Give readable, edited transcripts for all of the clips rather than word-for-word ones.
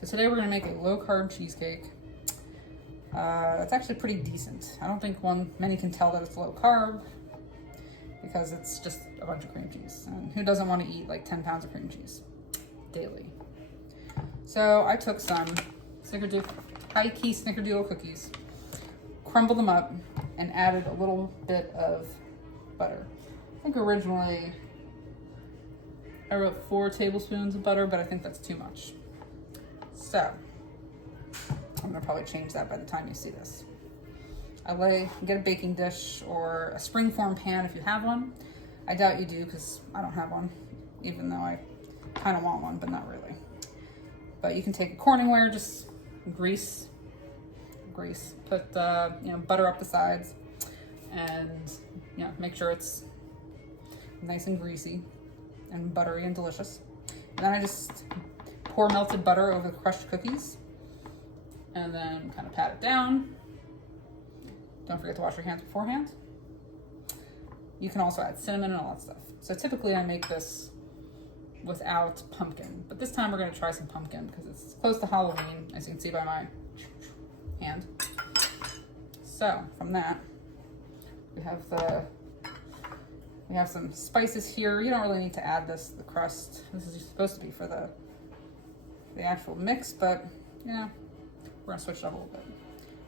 So today we're gonna make a low-carb cheesecake. It's actually pretty decent. I don't think many can tell that it's low carb because it's just a bunch of cream cheese. And who doesn't want to eat like 10 pounds of cream cheese daily? So I took some high-key snickerdoodle cookies, crumbled them up, and added a little bit of butter. I think originally I wrote 4 tablespoons of butter, but I think that's too much. So I'm gonna probably change that by the time you see this. Get a baking dish or a springform pan if you have one. I doubt you do because I don't have one, even though I kind of want one, but not really. But you can take a Corningware, just grease, put butter up the sides, and make sure it's nice and greasy and buttery and delicious. And then I just pour melted butter over the crushed cookies and then kind of pat it down. Don't forget to wash your hands beforehand. You can also add cinnamon and all that stuff. So typically I make this without pumpkin, but this time we're going to try some pumpkin because it's close to Halloween, as you can see by my hand. So from that, we have some spices here. You don't really need to add the crust. This is supposed to be for the actual mix, but we're gonna switch it up a little bit. You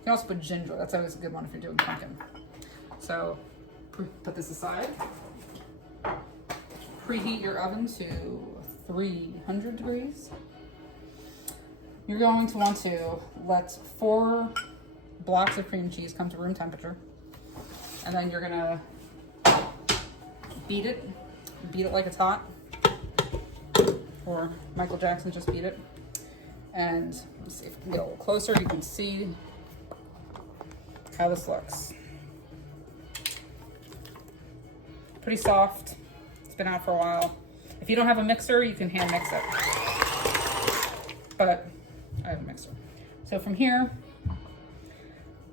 can also put ginger. That's always a good one if you're doing pumpkin. So put this aside. Preheat your oven to 300 degrees. You're going to want to let 4 blocks of cream cheese come to room temperature. And then you're gonna beat it like it's hot. Or Michael Jackson just beat it. And let's see if we can get a little closer. You can see how this looks. Pretty soft. It's been out for a while. If you don't have a mixer, you can hand mix it. But I have a mixer. So from here,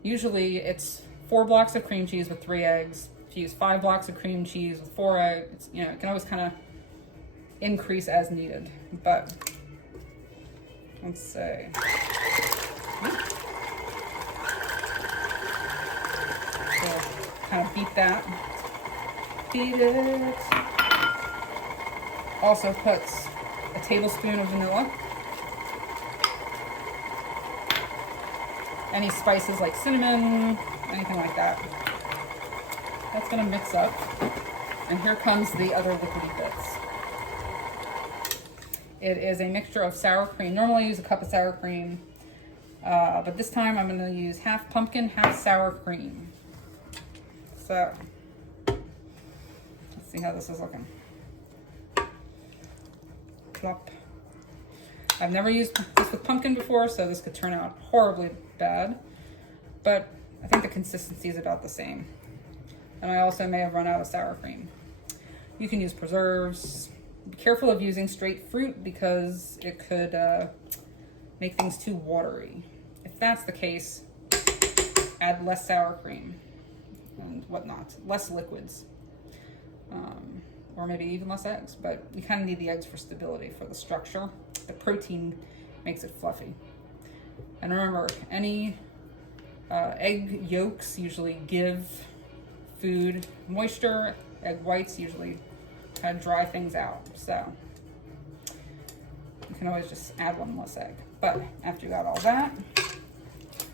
usually it's 4 blocks of cream cheese with 3 eggs. If you use 5 blocks of cream cheese with 4 eggs, it can always kind of increase as needed. But let's say, so kind of beat that. Beat it. Also puts a tablespoon of vanilla. Any spices like cinnamon, anything like that. That's gonna mix up. And here comes the other liquidy bits. It is a mixture of sour cream. Normally I use a cup of sour cream, but this time I'm gonna use half pumpkin, half sour cream. So, let's see how this is looking. Plop. I've never used this with pumpkin before, so this could turn out horribly bad, but I think the consistency is about the same. And I also may have run out of sour cream. You can use preserves. Be careful of using straight fruit because it could make things too watery. If that's the case, add less sour cream and whatnot, less liquids, or maybe even less eggs, but you kind of need the eggs for stability, for the structure. The protein makes it fluffy. And remember, any egg yolks usually give food moisture. Egg whites usually kind of dry things out. So you can always just add 1 less egg. But after you got all that,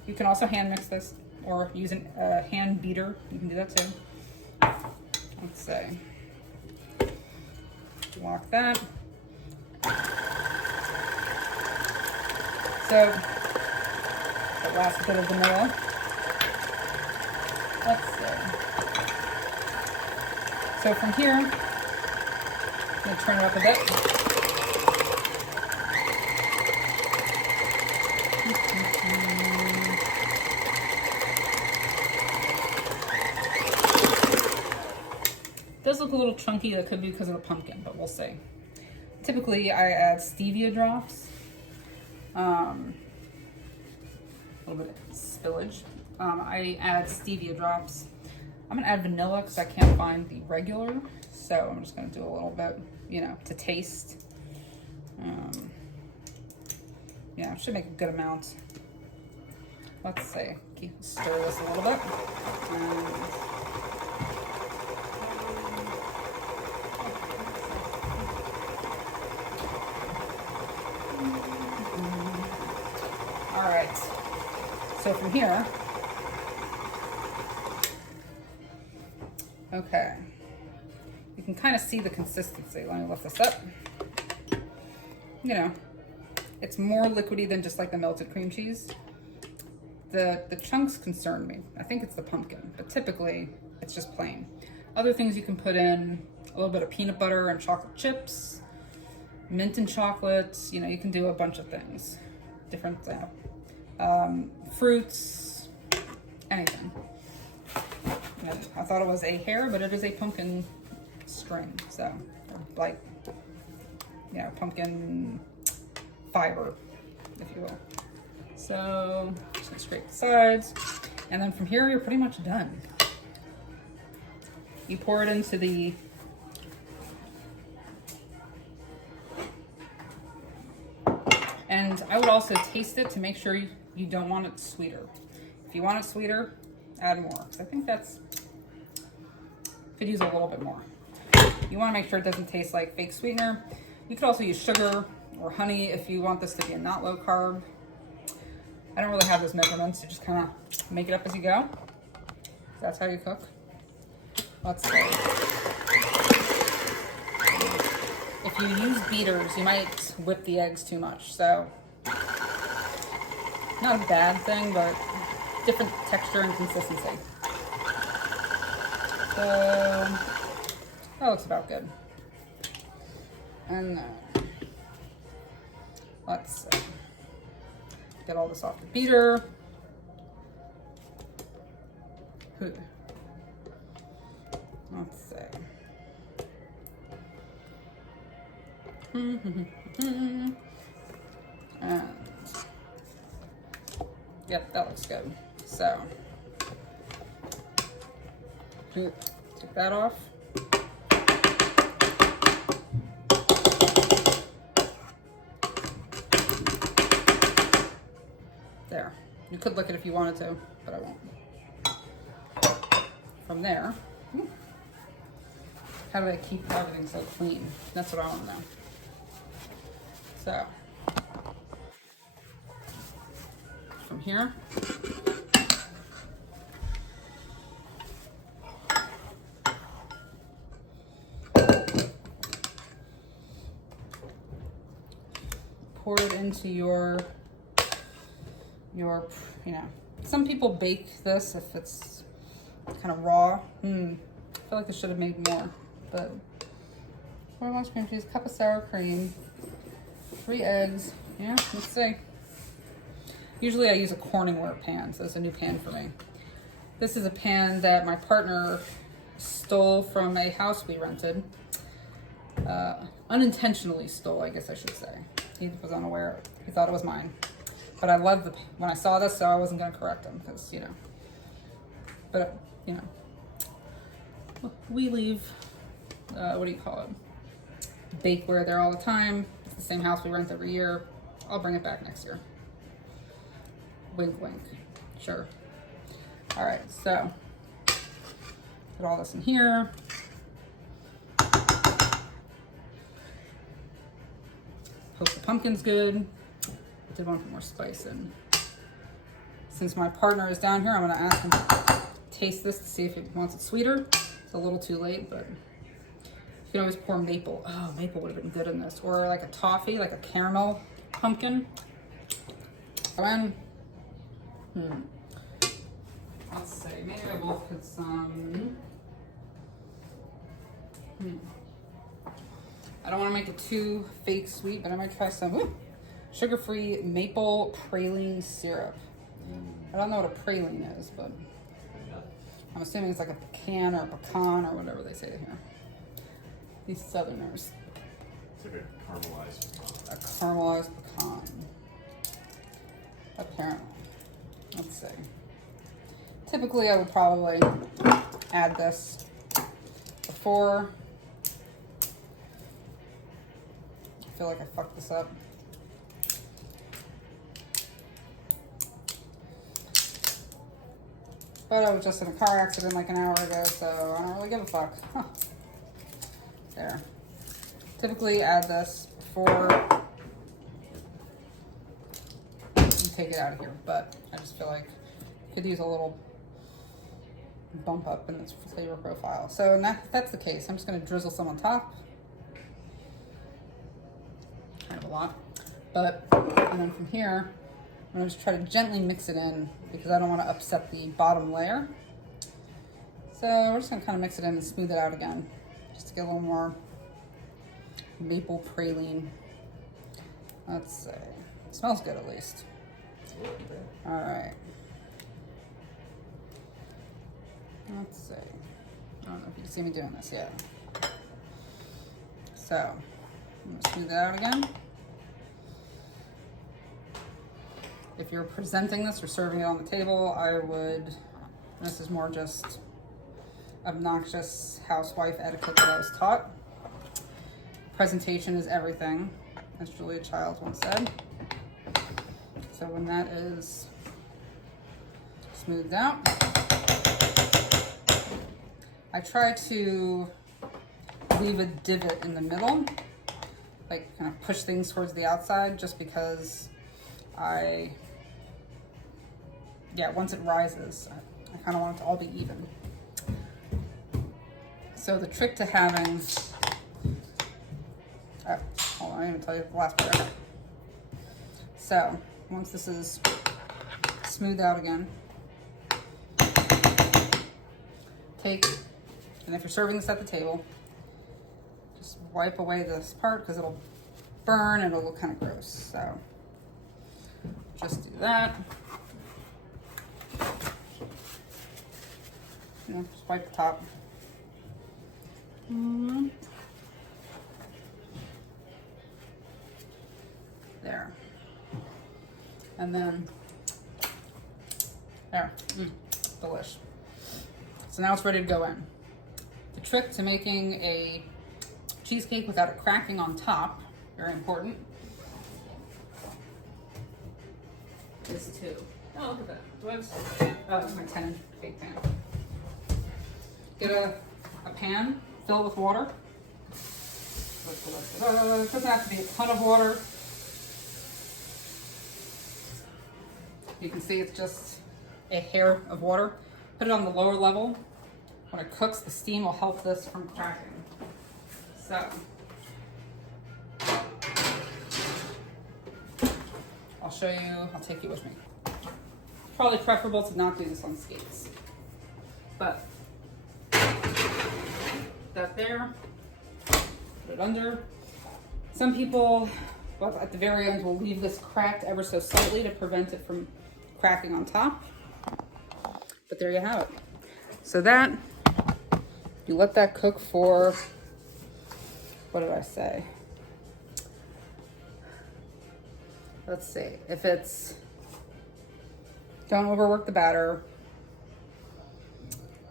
you can also hand mix this or use a hand beater. You can do that too. Let's say, lock that. So the last bit of vanilla. Let's see. So from here, I'm going to turn it up a bit. It does look a little chunky. That could be because of the pumpkin, but we'll see. Typically, I add stevia drops. A little bit of spillage. I add stevia drops. I'm gonna add vanilla because I can't find the regular, so I'm just gonna do a little bit, to taste. Yeah, should make a good amount. Let's see. Stir this a little bit. All right. So from here, okay, you can kind of see the consistency. Let me lift this up. You know, it's more liquidy than just like the melted cream cheese. The chunks concern me. I think it's the pumpkin, but typically it's just plain. Other things you can put in a little bit of peanut butter and chocolate chips, mint and chocolate. You know, you can do a bunch of things, different fruits, anything. And I thought it was a hair, but it is a pumpkin string. So, like, you know, pumpkin fiber, if you will. So just scrape the sides, and then from here you're pretty much done. You pour it into the and I would also taste it to make sure you don't want it sweeter. If you want it sweeter, add more, because I think that's, could use a little bit more. You want to make sure it doesn't taste like fake sweetener. You could also use sugar or honey if you want this to be a not low carb. I don't really have those measurements. You just kind of make it up as you go. That's how you cook. Let's see. If you use beaters, you might whip the eggs too much. So, not a bad thing, but different texture and consistency. So, that looks about good. And let's get all this off the beater. Let's see. And yep, that looks good. So take that off. There. You could lick it if you wanted to, but I won't. From there, how do I keep everything so clean? That's what I want to know. So, from here, pour it into your, you know, some people bake this if it's kind of raw. I feel like I should have made more, but 4 ounce cream cheese, cup of sour cream, 3 eggs. Yeah, let's see. Usually I use a Corningware pan, so it's a new pan for me. This is a pan that my partner stole from a house we rented. Unintentionally stole, I guess I should say. He was unaware. He thought it was mine. But I loved when I saw this, so I wasn't going to correct him because, you know. But, you know, we leave, what do you call it? Bakeware there all the time. It's the same house we rent every year. I'll bring it back next year. Wink, wink. Sure. All right, so put all this in here. Hope the pumpkin's good. I did want to put more spice in. Since my partner is down here, I'm going to ask him to taste this to see if he wants it sweeter. It's a little too late, but you can always pour maple. Oh, maple would have been good in this. Or like a toffee, like a caramel pumpkin. Come on. Let's see. Maybe I will put some. I don't want to make it too fake sweet, but I might try some sugar-free maple praline syrup. I don't know what a praline is, but I'm assuming it's like a pecan or a pecan or whatever they say here. These Southerners. It's like a caramelized pecan. A caramelized pecan. Apparently. Let's see. Typically, I would probably add this before. I feel like I fucked this up. But I was just in a car accident like an hour ago, so I don't really give a fuck. Huh. There. Typically add this before you take it out of here, but I just feel like I could use a little bump up in its flavor profile. So if that's the case, I'm just going to drizzle some on top. Kind of a lot. And then from here, I'm going to just try to gently mix it in because I don't want to upset the bottom layer. So we're just going to kind of mix it in and smooth it out again, just to get a little more maple praline. Let's see. It smells good at least. All right. Let's see. I don't know if you can see me doing this yet. So I'm going to smooth it out again. If you're presenting this or serving it on the table, I would, this is more just obnoxious housewife etiquette that I was taught. Presentation is everything, as Julia Child once said. So when that is smoothed out, I try to leave a divot in the middle, like kind of push things towards the outside, just because once it rises, I kind of want it to all be even. So the trick to having, hold on, I didn't even tell you the last part. Okay. So once this is smoothed out again, and if you're serving this at the table, just wipe away this part because it'll burn and it'll look kind of gross. So just do that. Just wipe the top. There. And then, there. Delish. So now it's ready to go in. The trick to making a cheesecake without it cracking on top, very important, is to, oh, look at that. It's my 10-inch bake pan. Get a pan, fill it with water. It doesn't have to be a ton of water. You can see it's just a hair of water. Put it on the lower level. When it cooks, the steam will help this from cracking. So, I'll show you, I'll take you with me. Probably preferable to not do this on skates. But, that there, put it under. Some people, well, at the very end, will leave this cracked ever so slightly to prevent it from cracking on top. But there you have it. So that, you let that cook for, what did I say? Let's see, if it's, don't overwork the batter.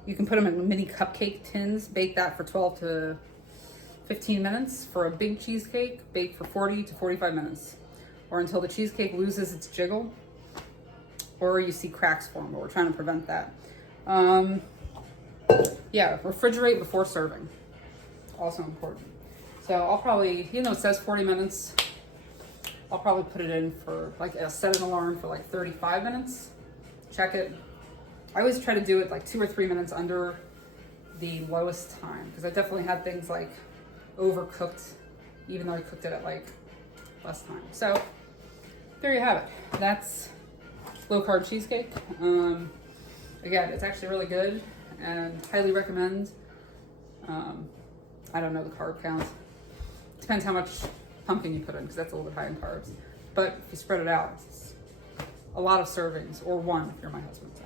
You can put them in mini cupcake tins, bake that for 12 to 15 minutes. For a big cheesecake, bake for 40 to 45 minutes. Or until the cheesecake loses its jiggle, or you see cracks form, but we're trying to prevent that. Yeah, refrigerate before serving. Also important. So I'll probably, it says 40 minutes. I'll probably put it in for, set an alarm for 35 minutes. Check it. I always try to do it 2 or 3 minutes under the lowest time, because I definitely had things overcooked, even though I cooked it at less time. So there you have it. That's low carb cheesecake. Again, it's actually really good and highly recommend. I don't know the carb count. Depends how much pumpkin you put in, because that's a little bit high in carbs. But if you spread it out, it's a lot of servings, or one if you're my husband. So.